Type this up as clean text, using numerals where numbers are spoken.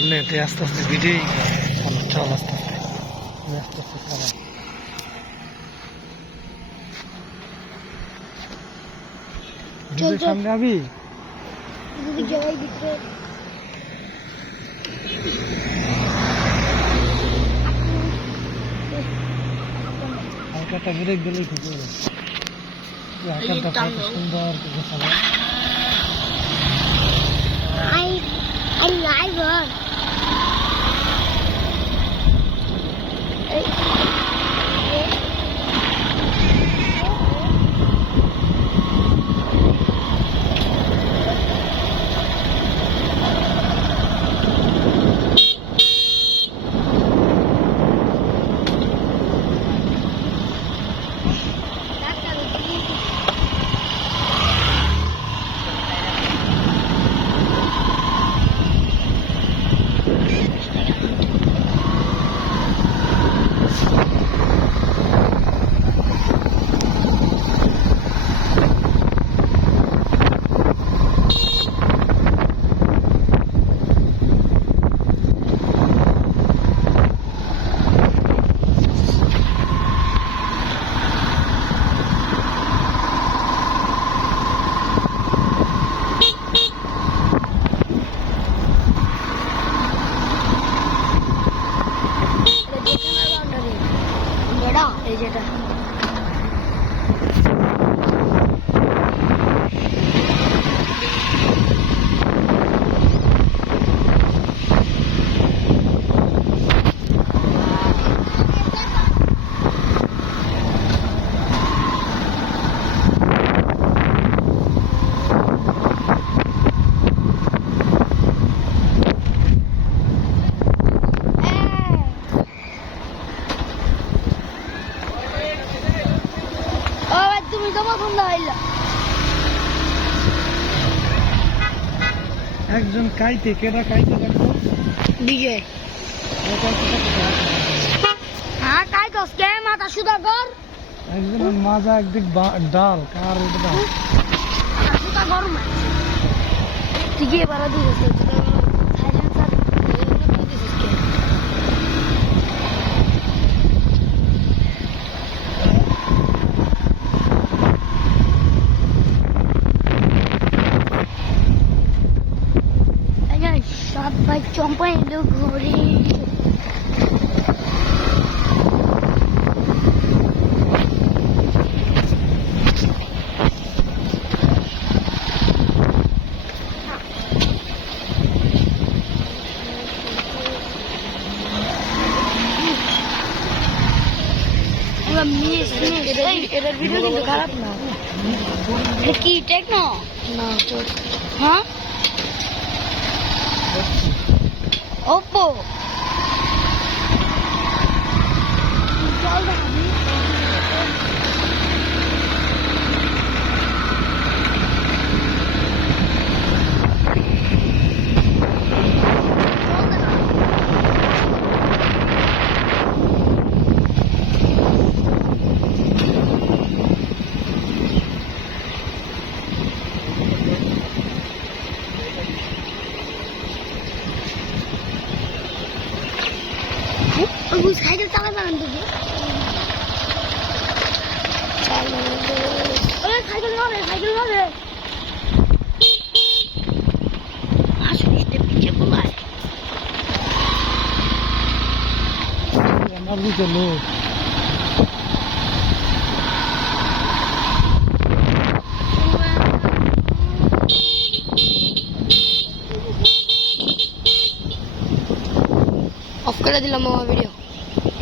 এমনিতে আস্তে আস্তে ভিডিও চল আস্তে আস্তে আস্তে আস্তে চালা। চল সামনে আবি যদি যাই ভিতরে হালকা একটা ব্রেক দিলেই ঠিক হবে। আকারটা কত সুন্দর গোছানো। I like her. এই যেটা একজন কাইতে কেডা কাইতে দেখো বিজয় হ্যাঁ কাই কস কে মাথা সুদা কর একজন মাজা একদিক ডাল কার ডাল সুদা কর মা তুই গিয়ে বাড়া দিছিস সাইলেন্সার এগুলো দিছিস কে সাত ভাই চম্পা এলো ঘরে এটার ভিডিও কিন্তু খারাপ না এটা কি টেকনো না হ্যাঁ Oppo. Aku cycle tangan tangan tuh dia. Oleh cycle nore. Masuk di pinggir pulau. আমার দিকে লোক Off করে দিলাম আমার ভিডিও